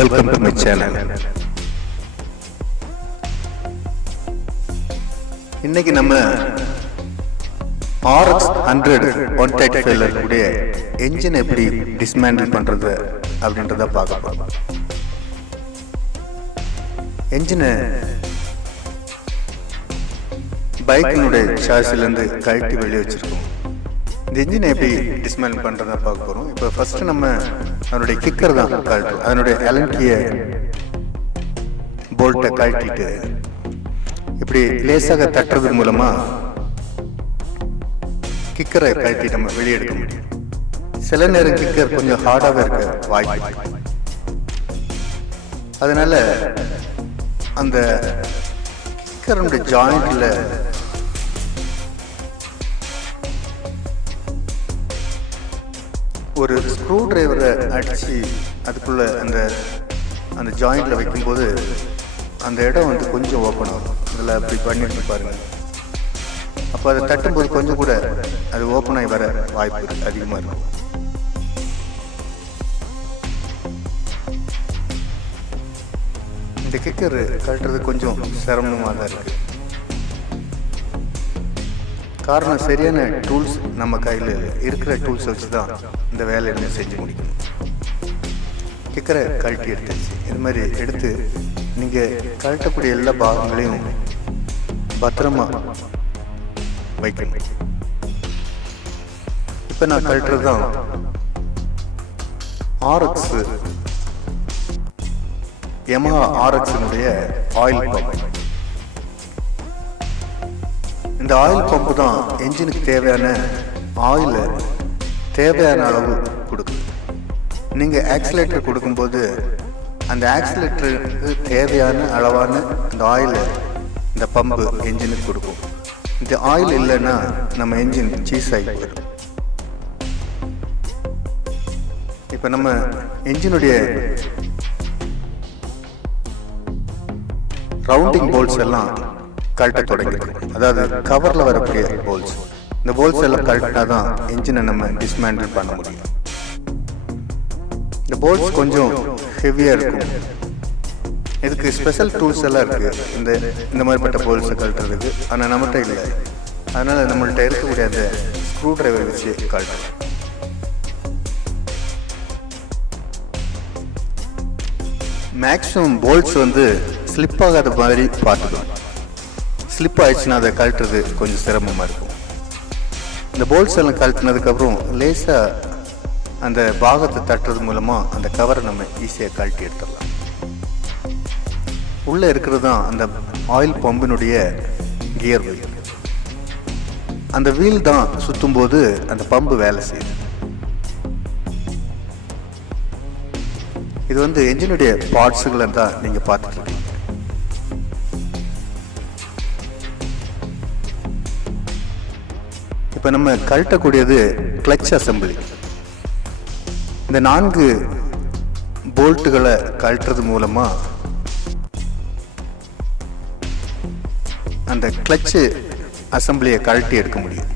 Welcome to my channel. இன்னைக்கு நம்ம RX100 135ல கூடிய என்ஜின் எப்படி டிஸ்மேண்டில் பண்றது அப்படின்றத பார்க்கலாம். என்ஜினை பைக்கினுடைய சாசில இருந்து கழட்டி வெளியே வச்சிருக்கோம். இந்த என்ஜினை எப்படி டிஸ்மேண்டில் பண்றதா பார்க்க போறோம். இப்போ ஃபர்ஸ்ட் நம்ம அதனுடைய கிக்கர் தான் கழட்டுறோம். அதனுடைய எலன்கிய போல்ட்டை கழட்டிட்டு இப்படி லேசாக தட்டுறது மூலமா கிக்கரை கழட்டி நம்ம வெளியே எடுக்க முடியும். சில நேரம் கிக்கர் கொஞ்சம் ஹார்டாக இருக்க வாய்ப்பு, அதனால அந்த கிக்கருடைய ஜாயிண்ட்ல ஒரு ஸ்க்ரூ டிரைவரை அடிச்சு அதுக்குள்ள அந்த ஜாயிண்ட்ல வைக்கும்போது அந்த இடம் வந்து கொஞ்சம் ஓப்பன் ஆகும். அதில் அப்படி பண்ணிட்டு பாருங்க. அப்போ அதை தட்டும்போது கொஞ்சம் கூட அது ஓப்பன் ஆகி வர வாய்ப்பு அதிகமாக இருக்கும். இந்த கிக்கர் கழட்டுறது கொஞ்சம் சிரமமாக தான் இருக்கு. காரணம் சரியான டூல்ஸ் நம்ம கையில் இருக்கிற டூல்ஸ் வச்சு தான் இந்த வேலையை நம்ம செஞ்சு முடிக்கணும். கிக்கரை கழட்டி எடுத்துச்சு. இது மாதிரி எடுத்து நீங்கள் கழட்டக்கூடிய எல்லா பாகங்களையும் பத்திரமா வைக்கணும். இப்போ நான் கழட்டுறது தான் Yamaha RX-னுடைய ஆயில் பம்ப். இந்த ஆயில் பம்பு தான் என்ஜினுக்கு தேவையான ஆயில் தேவையான அளவு கொடுக்கும். நீங்கள் ஆக்சிலேட்டர் கொடுக்கும்போது அந்த ஆக்சிலேட்டருக்கு தேவையான அளவான அந்த ஆயில் இந்த பம்பு என்ஜினுக்கு கொடுக்கும். இந்த ஆயில் இல்லைன்னா நம்ம என்ஜின் சீஸ் ஆகி போயிடும். இப்போ நம்ம என்ஜினுடைய ரவுண்டிங் போல்ட்ஸ் எல்லாம் கழட்ட தொடங்கிருக்கும். அதாவது கவர்ல வரக்கூடிய போல்ட்ஸ், இந்த போல்ட்ஸ் எல்லாம் கழட்டினாதான் என்ஜினை நம்ம டிஸ்மேண்டில் பண்ண முடியும். இந்த போல்ட்ஸ் கொஞ்சம் ஹெவியா இருக்கும். இதுக்கு ஸ்பெஷல் டூல்ஸ் எல்லாம் இருக்கு இந்த மாதிரிப்பட்ட போல்ட்ஸை கழட்டுறதுக்கு. ஆனால் நம்மகிட்ட இல்லை. அதனால நம்மள்கிட்ட இருக்கக்கூடிய அந்த ஸ்க்ரூ டிரைவர் வச்சு கழட்டலாம். மேக்ஸிமம் போல்ட்ஸ் வந்து ஸ்லிப் ஆகாத மாதிரி பார்த்துக்கணும். ஸ்லிப் ஆயிடுச்சுன்னா அதை கழட்டுறது கொஞ்சம் சிரமமாக இருக்கும். இந்த போல்ட்ஸ் எல்லாம் கழட்டினதுக்கப்புறம் லேசாக அந்த பாகத்தை தட்டுறது மூலமாக அந்த கவரை நம்ம ஈஸியாக கழட்டி எடுத்துடலாம். உள்ளே இருக்கிறது தான் அந்த ஆயில் பம்பினுடைய கியர் வீல். அந்த வீல் தான் சுற்றும் போது அந்த பம்பு வேலை செய்யுது. இது வந்து என்ஜினுடைய பார்ட்ஸுகளை தான் நீங்கள் பார்த்துட்டு. இப்போ நம்ம கழட்டக்கூடியது கிளட்ச் அசம்பிளி. இந்த 4 போல்ட்டுகளை கழட்டுறது மூலமா அந்த கிளட்ச் அசம்பிளியை கழட்டி எடுக்க முடியும்.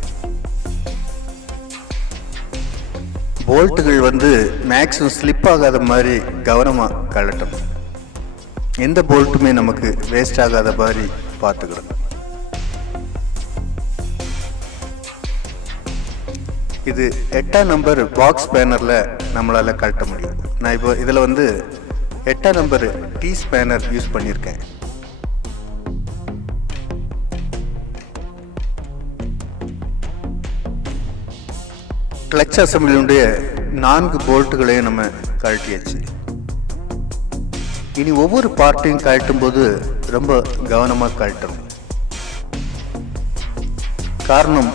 போல்ட்டுகள் வந்து மேக்ஸிமம் ஸ்லிப் ஆகாத மாதிரி கவனமாக கழட்டணும். எந்த போல்ட்டுமே நமக்கு வேஸ்ட் ஆகாத மாதிரி பார்த்துக்கணும். இது 8ஆம் நம்பர் பாக்ஸ் ஸ்பேனரில் நம்மளால் கழட்ட முடியும். நான் இப்போ இதில் வந்து 8ஆம் நம்பர் டி ஸ்பேனர் யூஸ் பண்ணியிருக்கேன். கிளட்ச் அசம்பிளியுடைய 4 போல்ட்டுகளையும் நம்ம கழட்டியாச்சு. இனி ஒவ்வொரு பார்ட்டையும் கழட்டும் போது ரொம்ப கவனமாக கழட்டணும். காரணம்,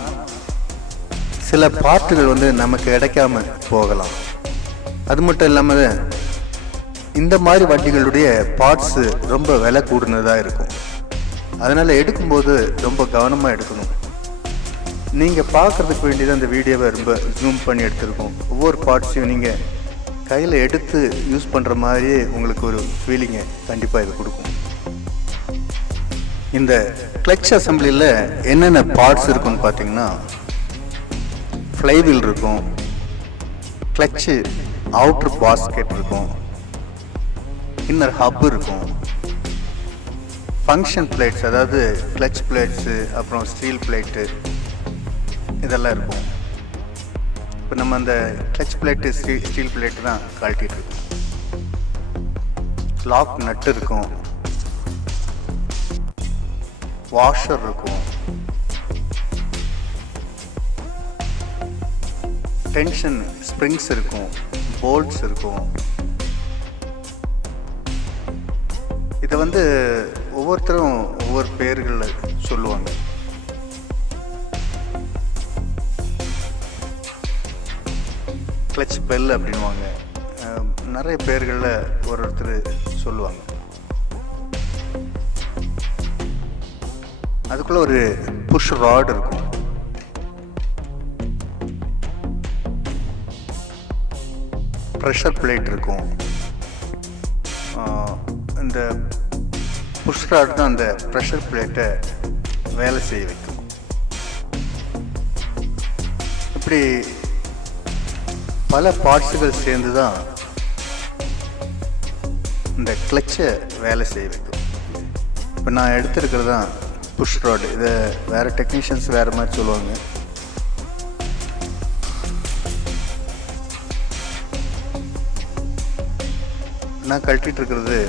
சில பார்ட்டுகள் வந்து நமக்கு கிடைக்காம போகலாம். அது மட்டும் இல்லாமல் இந்த மாதிரி வண்டிகளுடைய பார்ட்ஸு ரொம்ப விலை கூடுனதாக இருக்கும். அதனால் எடுக்கும்போது ரொம்ப கவனமாக எடுக்கணும். நீங்கள் பார்க்குறதுக்கு வேண்டியது அந்த வீடியோவை ரொம்ப ஜூம் பண்ணி எடுத்துருக்கோம். ஒவ்வொரு பார்ட்ஸையும் நீங்கள் கையில் எடுத்து யூஸ் பண்ணுற மாதிரியே உங்களுக்கு ஒரு ஃபீலிங்கை கண்டிப்பாக இது கொடுக்கும். இந்த கிளட்ச் அசம்பிளியில் என்னென்ன பார்ட்ஸ் இருக்குன்னு பார்த்தீங்கன்னா, ஃப்ளைவீல் இருக்கும், கிளட்சு அவுட்ரு பாஸ்கெட் இருக்கும், இன்னர் ஹப் இருக்கும், ஃபங்க்ஷன் பிளேட்ஸ் அதாவது கிளச் பிளேட்ஸு, அப்புறம் ஸ்டீல் பிளேட்டு இதெல்லாம் இருக்கும். இப்போ நம்ம அந்த கிளச் பிளேட்டு ஸ்டீல் பிளேட்டு தான் கழட்டிட்டு இருக்கோம். லாக் நட்டு இருக்கும், வாஷர் இருக்கும், டென்ஷன் ஸ்ப்ரிங்ஸ் இருக்கும், போல்ட்ஸ் இருக்கும். இதை வந்து ஒவ்வொருத்தரும் ஒவ்வொரு பேர்களில் சொல்லுவாங்க. கிளச் பெல் அப்படின்வாங்க, நிறைய பேர்களில் ஒருத்தர் சொல்லுவாங்க. அதுக்குள்ள ஒரு புஷ் ராட் இருக்கும். ப்ரெஷர் பிளேட் இருக்கும். இந்த புஷ் ராட் தான் அந்த ப்ரெஷர் பிளேட்டை வேலை செய்ய வைக்கும். இப்படி பல பார்ட்ஸுகள் சேர்ந்து தான் இந்த கிளச்சை வேலை செய்ய வைக்கும். இப்போ நான் எடுத்துருக்கிறது தான் புஷ் ராட். இதை வேறு டெக்னீஷியன்ஸ் வேறு மாதிரி சொல்லுவாங்க. நான் கழட்டிகிட்டு இருக்கிறது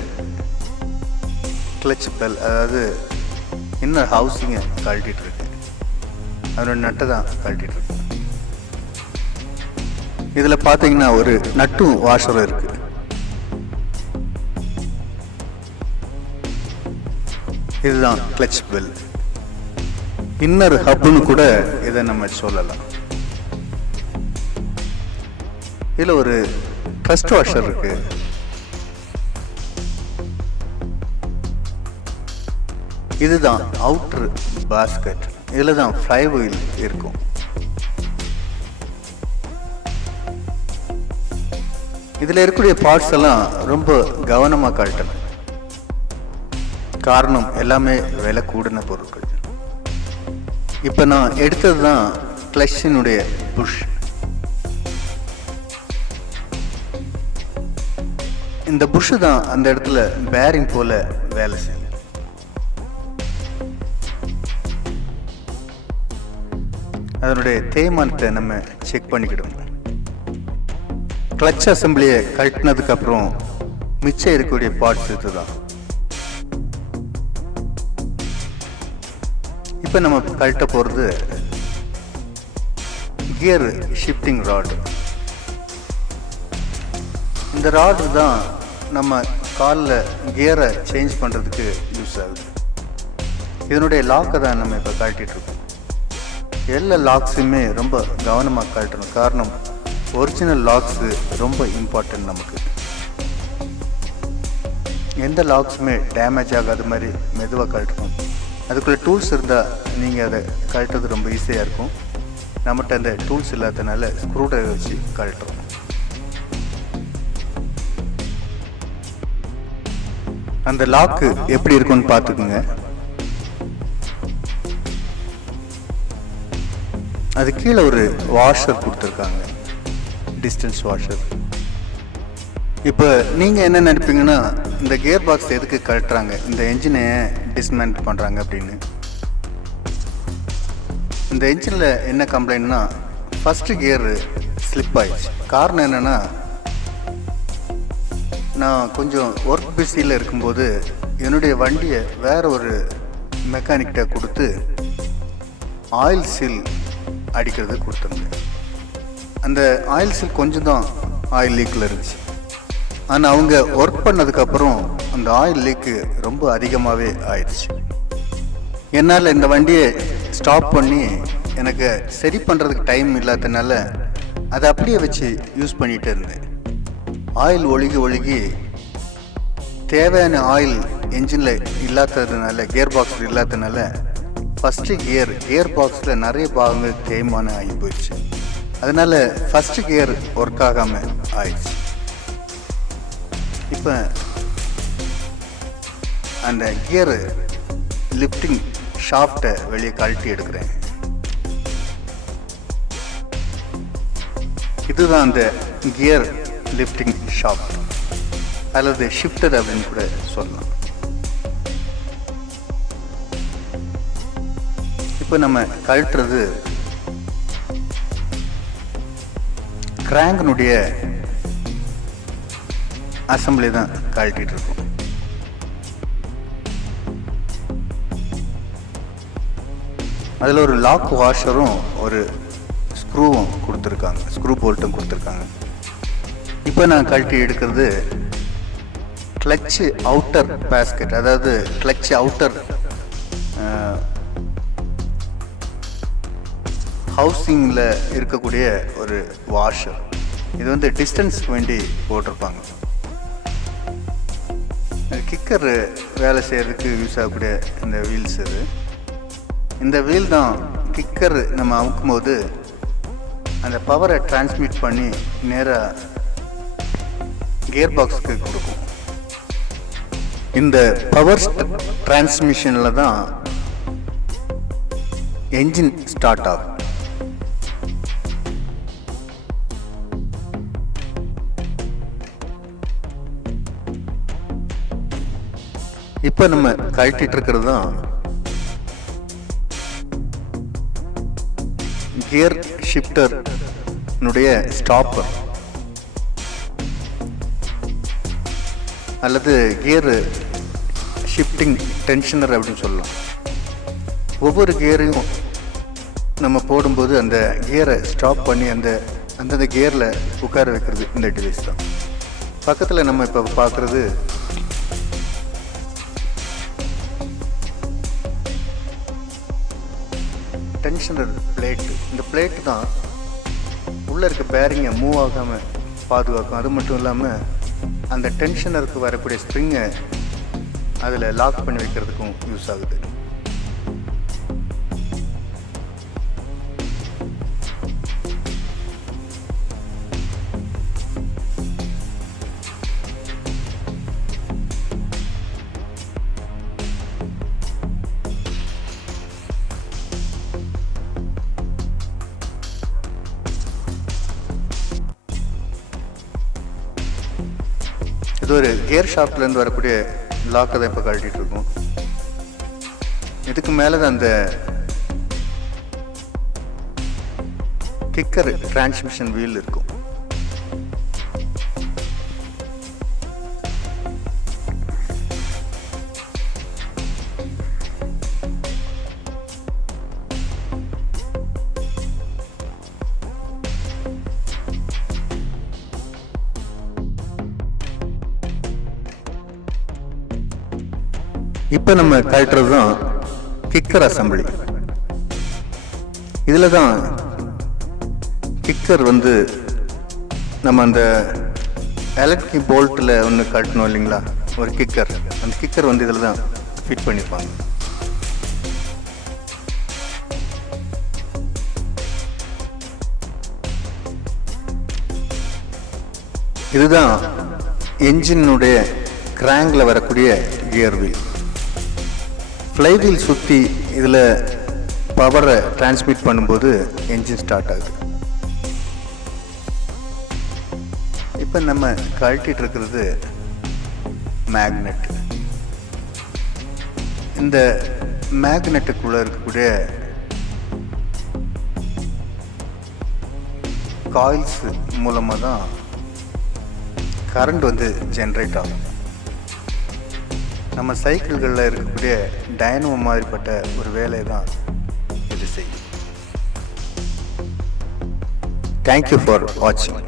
கிளச் பெல், அதாவது இன்னர் ஹவுசிங்கை கழட்டிகிட்டு இருக்கு. அதோட நட்டை தான் கழட்டிகிட்டு இருக்கு. இதில் பார்த்தீங்கன்னா ஒரு நட்டும் வாஷரும் இருக்கு. இதுதான் கிளச் பெல். இன்னர் ஹப்னு கூட இதை நம்ம சொல்லலாம். இதில் ஒரு ட்ரஸ்ட் வாஷர் இருக்கு. இதுதான் அவுட்டர் பாஸ்கெட். இதில் தான் ஃப்ளை வீல் இருக்கும். இதில் இருக்கக்கூடிய பார்ட்ஸ் எல்லாம் ரொம்ப கவனமாக கழட்டணும். காரணம் எல்லாமே விலை கூடின பொருட்கள். இப்போ நான் எடுத்தது தான் கிளச்சினுடைய புஷ். இந்த புஷ் தான் அந்த இடத்துல பேரிங் போல வேலை செய்யும். அதனுடைய தேய்மானத்தை நம்ம செக் பண்ணிக்கிடணும். கிளச் அசம்பிளியை கழட்டினதுக்கு அப்புறம் மிச்சம் இருக்கக்கூடிய பார்ட்ஸ் இதுதான். இப்போ நம்ம கழட்ட போகிறது கியர் ஷிஃப்டிங் ராடு. இந்த ராடு தான் நம்ம காலில் கியரை சேஞ்ச் பண்ணுறதுக்கு யூஸ் ஆகுது. இதனுடைய லாக்கை தான் நம்ம இப்போ கழட்டிகிட்ருக்கோம். எல்லா லாக்ஸுமே ரொம்ப கவனமாக கழட்டணும். காரணம் ஒரிஜினல் லாக்ஸு ரொம்ப இம்பார்ட்டன்ட். நமக்கு எந்த லாக்ஸுமே டேமேஜ் ஆகாத மாதிரி மெதுவாக கழட்டணும். அதுக்குள்ளே டூல்ஸ் இருந்தால் நீங்கள் அதை கழட்டுறது ரொம்ப ஈஸியாக இருக்கும். நம்மகிட்ட அந்த டூல்ஸ் இல்லாததுனால ஸ்க்ரூ டிரைவர் வச்சு கழட்டுறோம். அந்த லாக்கு எப்படி இருக்குன்னு பார்த்துக்குங்க. அது கீழே ஒரு வாஷர் கொடுத்துருக்காங்க, டிஸ்டன்ஸ் வாஷர். இப்போ நீங்கள் என்ன நினைப்பீங்கன்னா, இந்த கியர் பாக்ஸ் எதுக்கு கழட்டுறாங்க, இந்த என்ஜினை டிஸ்மேண்டில் பண்ணுறாங்க அப்படின்னு. இந்த என்ஜினில் என்ன கம்ப்ளைண்ட்னா, ஃபஸ்ட்டு கியரு ஸ்லிப் ஆயிடுச்சு. காரணம் என்னென்னா, நான் கொஞ்சம் ஒர்க் பிஸியில் இருக்கும்போது என்னுடைய வண்டியை வேறு ஒரு மெக்கானிக்கிட்ட கொடுத்து ஆயில் சீல் அடிக்கிறது கொடுத்துருந்தேன். அந்த ஆயில் சீல் கொஞ்சம் தான் ஆயில் லீக்கில் இருந்துச்சு. ஆனால் அவங்க ஒர்க் பண்ணதுக்கப்புறம் அந்த ஆயில் லீக்கு ரொம்ப அதிகமாகவே ஆயிடுச்சு. என்னால் இந்த வண்டியை ஸ்டாப் பண்ணி எனக்கு சரி பண்ணுறதுக்கு டைம் இல்லாததுனால அதை அப்படியே வச்சு யூஸ் பண்ணிகிட்டே இருந்தேன். ஆயில் ஒழுகி தேவையான ஆயில் என்ஜினில் இல்லாததுனால, கியர் பாக்ஸில் இல்லாததுனால ஃபஸ்ட்டு கியர் பாக்ஸில் நிறைய பாகங்கள் தேய்மானம் ஆகி போயிடுச்சு. அதனால் ஃபஸ்ட்டு கியர் ஒர்க் ஆகாமல் ஆயிடுச்சு. இப்போ அந்த கியர் லிஃப்டிங் ஷாஃப்டை வெளியே கழட்டி எடுக்கிறேன். இதுதான் அந்த கியர் லிஃப்டிங் ஷாஃப்ட். அல்லது ஷிஃப்டர் அப்படின்னு கூட சொல்லலாம். இப்போ நம்ம கழட்டுறது கிராங்கினுடைய அசம்பிளி தான் கழட்டிட்டு இருக்கோம். அதில் ஒரு லாக் வாஷரும் ஒரு ஸ்க்ரூவும் கொடுத்துருக்காங்க, ஸ்க்ரூ போல்ட்டும் கொடுத்துருக்காங்க. இப்போ நான் கழட்டி எடுக்கிறது கிளட்ச் அவுட்டர் பேஸ்கெட், அதாவது கிளட்ச் அவுட்டர் ஹவுசிங்கில் இருக்கக்கூடிய ஒரு வாஷர். இது வந்து டிஸ்டன்ஸ்க்கு வேண்டி போட்டிருப்பாங்க. கிக்கர் வேலை செய்கிறதுக்கு யூஸ் ஆகக்கூடிய இந்த வீல்ஸ் இது. இந்த வீல் தான் கிக்கர் நம்ம அமுக்கும் போது அந்த பவரை டிரான்ஸ்மிட் பண்ணி நேராக கியர் பாக்ஸுக்கு கொடுக்கும். இந்த பவர் டிரான்ஸ்மிஷனில் தான் என்ஜின் ஸ்டார்ட் ஆகும். இப்போ நம்ம கழட்டிட்டு இருக்கிறது தான் கியர் ஷிஃப்டர்னுடைய ஸ்டாப்பர் அல்லது கியர் ஷிஃப்டிங் டென்ஷனர் அப்படின்னு சொல்லலாம். ஒவ்வொரு கியரையும் நம்ம போடும்போது அந்த கியரை ஸ்டாப் பண்ணி அந்தந்த கியரில் உட்கார வைக்கிறது இந்த டிவைஸ் தான். பக்கத்தில் நம்ம இப்போ பார்க்குறது டென்ஷனர் பிளேட்டு. இந்த பிளேட்டு தான் உள்ளே இருக்க பேரிங்கை மூவ் ஆகாமல் பாதுகாக்கும். அது மட்டும் இல்லாமல் அந்த டென்ஷனருக்கு வரக்கூடிய ஸ்ப்ரிங்கை அதில் லாக் பண்ணி வைக்கிறதுக்கும் யூஸ் ஆகுது. இது ஒரு கியர் ஷாப்லேருந்து வரக்கூடிய லாக்கை தான் இப்போ கழட்டிட்டு இருக்கோம். இதுக்கு மேலே தான் அந்த கிக்கர் டிரான்ஸ்மிஷன் வீல் இருக்கும். இப்போ நம்ம கழட்டுறது தான் கிக்கர் அசம்பிளி. இதில் தான் கிக்கர் வந்து நம்ம அந்த எலக்ட்ரிக் போல்ட்டில் ஒன்று கழட்டணும் இல்லைங்களா, ஒரு கிக்கர். அந்த கிக்கர் வந்து இதில் தான் ஃபிட் பண்ணியிருப்பாங்க. இதுதான் என்ஜினுடைய கிராங்கில் வரக்கூடிய கியர் வீல். ஃப்ளை வீல் சுற்றி இதில் பவரை டிரான்ஸ்மிட் பண்ணும்போது என்ஜின் ஸ்டார்ட் ஆகுது. இப்போ நம்ம கழட்டிட்டு இருக்கிறது மேக்னெட். இந்த மேக்னெட்டுக்குள்ளே இருக்கக்கூடிய காயில்ஸ் மூலமாக தான் கரண்ட் வந்து ஜென்ரேட் ஆகும். நம்ம சைக்கிள்களில் இருக்கக்கூடிய டைனமோ மாதிரிப்பட்ட ஒரு வேலையை தான் இது செய்யும். தேங்க்யூ ஃபார் வாட்சிங்.